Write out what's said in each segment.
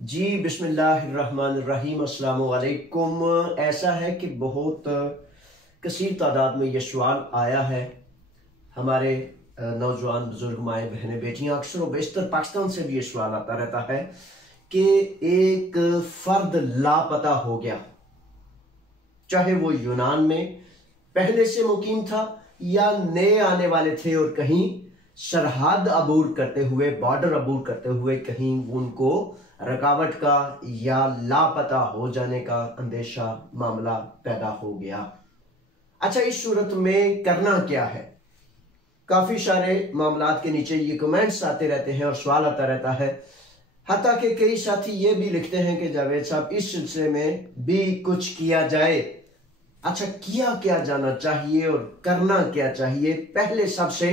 जी बिस्मिल्लाहिर्रहमानिर्रहीम अस्सलामु अलैकुम। ऐसा है कि बहुत कसीर तादाद में ये सवाल आया है हमारे नौजवान बुजुर्ग माएँ बहनें बेटियां अक्सर व बेशतर पाकिस्तान से भी ये सवाल आता रहता है कि एक फर्द लापता हो गया, चाहे वो यूनान में पहले से मुकीम था या नए आने वाले थे और कहीं सरहद अबूर करते हुए, बॉर्डर अबूर करते हुए कहीं उनको रुकावट का या लापता हो जाने का अंदेशा मामला पैदा हो गया। अच्छा, इस सूरत में करना क्या है? काफी सारे मामलात के नीचे ये कमेंट्स आते रहते हैं और सवाल आता रहता है। हत्ता कि कई साथी ये भी लिखते हैं कि जावेद साहब इस सिलसिले में भी कुछ किया जाए। अच्छा, किया क्या जाना चाहिए और करना क्या चाहिए? पहले सबसे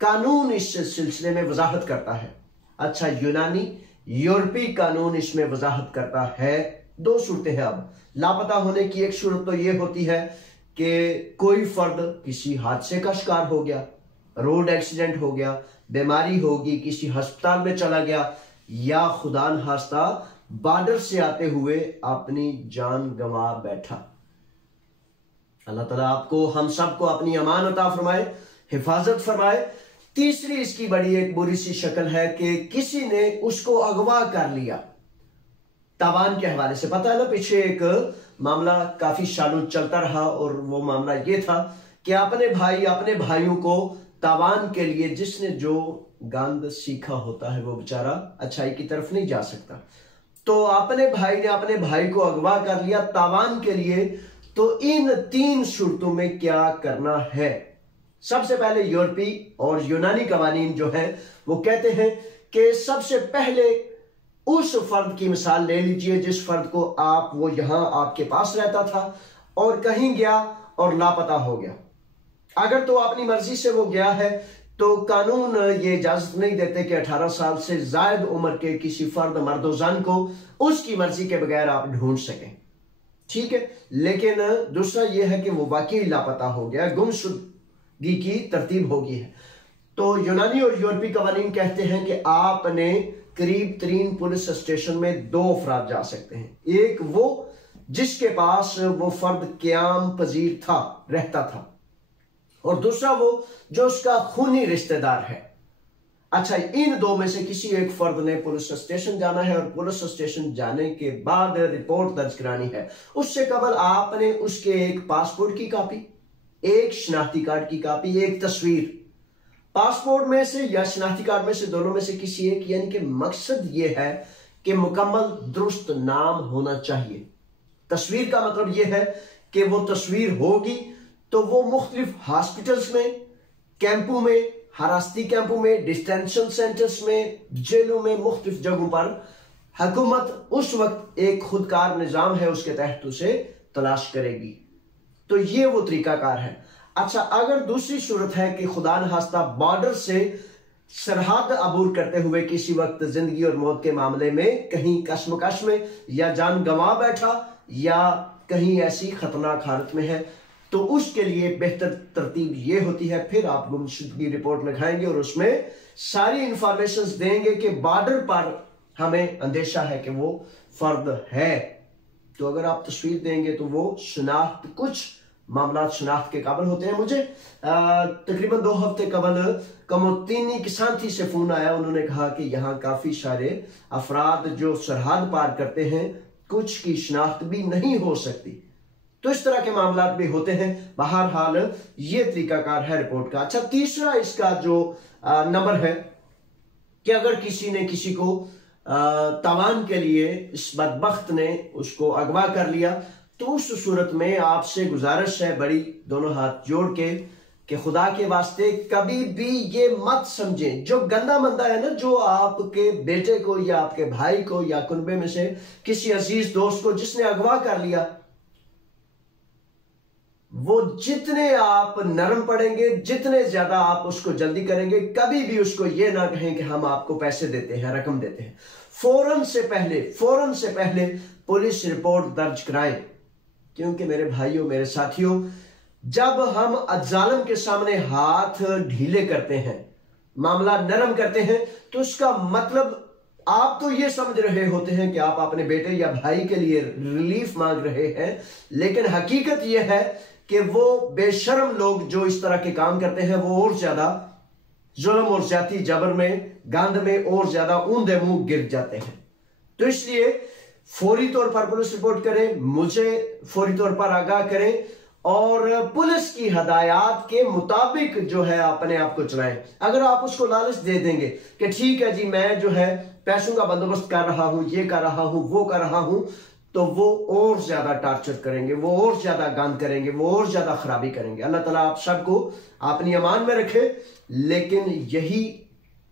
कानून इस सिलसिले में वजाहत करता है। अच्छा, यूरोपीय कानून इसमें वजाहत करता है। दो सूरतें हैं। अब लापता होने की एक सूरत तो यह होती है कि कोई फर्द किसी हादसे का शिकार हो गया, रोड एक्सीडेंट हो गया, बीमारी होगी, किसी अस्पताल में चला गया, या खुदा न खास्ता बॉर्डर से आते हुए अपनी जान गंवा बैठा। अल्लाह ताला आपको, हम सबको अपनी अमान अता फरमाए, हिफाजत फरमाए। तीसरी इसकी बड़ी एक बुरी सी शक्ल है कि किसी ने उसको अगवा कर लिया तावान के हवाले से। पता है ना, पीछे एक मामला काफी सालों चलता रहा और वो मामला ये था कि अपने भाइयों को तावान के लिए, जिसने जो गंद सीखा होता है वो बेचारा अच्छाई की तरफ नहीं जा सकता, तो अपने भाई ने अपने भाई को अगवा कर लिया तावान के लिए। तो इन तीन सूरतों में क्या करना है? सबसे पहले यूरोपीय और यूनानी कवानीन जो है वो कहते हैं कि सबसे पहले उस फर्द की मिसाल ले लीजिए जिस फर्द को वो यहां आपके पास रहता था और कहीं गया और लापता हो गया। अगर तो अपनी मर्जी से वो गया है तो कानून ये इजाजत नहीं देते कि 18 साल से जायद उम्र के किसी फर्द मर्दोजान को उसकी मर्जी के बगैर आप ढूंढ सकें, ठीक है। लेकिन दूसरा यह है कि वो वाकई लापता हो गया, गुमशुदगी की तरतीब होगी है। तो यूनानी और यूरोपीय कवानीन कहते हैं कि आपने करीब तरीन पुलिस स्टेशन में दो अफराद जा सकते हैं। एक वो जिसके पास वो फर्द क़याम पजीर था, रहता था, और दूसरा वो जो उसका खूनी रिश्तेदार है। अच्छा, इन दो में से किसी एक फर्द ने पुलिस स्टेशन जाना है और पुलिस स्टेशन जाने के बाद रिपोर्ट दर्ज करानी है। उससे कबल आपने उसके एक पासपोर्ट की कॉपी, एक शनाख्ती कार्ड की कॉपी, एक तस्वीर, पासपोर्ट में से या शनाख्ती कार्ड में से दोनों में से किसी एक, यानी कि मकसद यह है कि मुकम्मल दुरुस्त नाम होना चाहिए। तस्वीर का मतलब यह है कि वो तस्वीर होगी तो वो मुख्तलिफ हॉस्पिटल्स में, कैंपों में, हरासती कैंपों में, डिटेंशन सेंटर्स में, जेलों में, मुख्तलिफ जगहों पर हुकूमत उस वक्त एक खुदकार निजाम है उसके तहत उसे तलाश करेगी। तो ये वो तरीकाकार है। अच्छा, अगर दूसरी सूरत है कि खुदा न खास्ता बॉर्डर से सरहद अबूर करते हुए किसी वक्त जिंदगी और मौत के मामले में कहीं कश्मकश में या जान गंवा बैठा या कहीं ऐसी खतरनाक हालत में है, तो उसके लिए बेहतर तरतीब ये होती है, फिर आप गुमशुदगी रिपोर्ट लिखाएंगे और उसमें सारी इंफॉर्मेशन देंगे कि बॉर्डर पर हमें अंदेशा है कि वो फर्द है। तो अगर आप तस्वीर देंगे तो वो शनाख्त, कुछ मामला शनाख्त के काबिल होते हैं। मुझे तकरीबन 2 हफ्ते कबल कमोतीनी किसानथी से फोन आया। उन्होंने कहा कि यहाँ काफी सारे अफराद जो सरहद पार करते हैं, कुछ की शनाख्त भी नहीं हो सकती। तो इस तरह के मामला भी होते हैं। बहरहाल ये तरीकाकार है रिपोर्ट का। अच्छा, तीसरा इसका जो नंबर है कि अगर किसी ने किसी को तावान के लिए, इस बदबख्त ने उसको अगवा कर लिया, तो उस सूरत में आपसे गुजारिश है बड़ी, दोनों हाथ जोड़ के, कि खुदा के वास्ते कभी भी ये मत समझें जो गंदा मंदा है ना, जो आपके बेटे को या आपके भाई को या कुनबे में से किसी अजीज दोस्त को जिसने अगवा कर लिया, वो जितने आप नरम पड़ेंगे, जितने ज्यादा आप उसको जल्दी करेंगे, कभी भी उसको ये ना कहें कि हम आपको पैसे देते हैं, रकम देते हैं। फौरन से पहले पुलिस रिपोर्ट दर्ज कराएं। क्योंकि मेरे भाइयों, मेरे साथियों, जब हम अज़ालिम के सामने हाथ ढीले करते हैं, मामला नरम करते हैं, तो उसका मतलब आप तो ये समझ रहे होते हैं कि आप अपने बेटे या भाई के लिए रिलीफ मांग रहे हैं, लेकिन हकीकत यह है कि वो बेशर्म लोग जो इस तरह के काम करते हैं वो और ज्यादा जुल्म और ज्यादती जबर में, गंद में और ज्यादा ऊंधे मुंह गिर जाते हैं। तो इसलिए फौरी तौर पर पुलिस रिपोर्ट करें, मुझे फौरी तौर पर आगाह करें और पुलिस की हदायत के मुताबिक जो है अपने आप को चलाएं। अगर आप उसको लालच दे देंगे कि ठीक है जी मैं जो है पैसों का बंदोबस्त कर रहा हूं, ये कर रहा हूं, वो कर रहा हूं, तो वो और ज्यादा टार्चर करेंगे, वो और ज्यादा गंद करेंगे, वो और ज्यादा खराबी करेंगे। अल्लाह ताला आप सबको अपनी अमान में रखे। लेकिन यही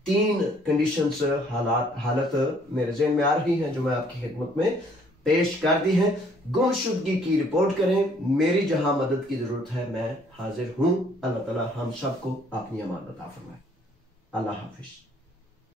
3 कंडीशंस हालत मेरे ज़हन में आ रही हैं जो मैं आपकी खिदमत में पेश कर दी हैं। गुमशुदगी की रिपोर्ट करें, मेरी जहां मदद की जरूरत है मैं हाजिर हूं। अल्लाह ताला हम सबको अपनी अमान अता फरमाए। अल्लाह हाफिज।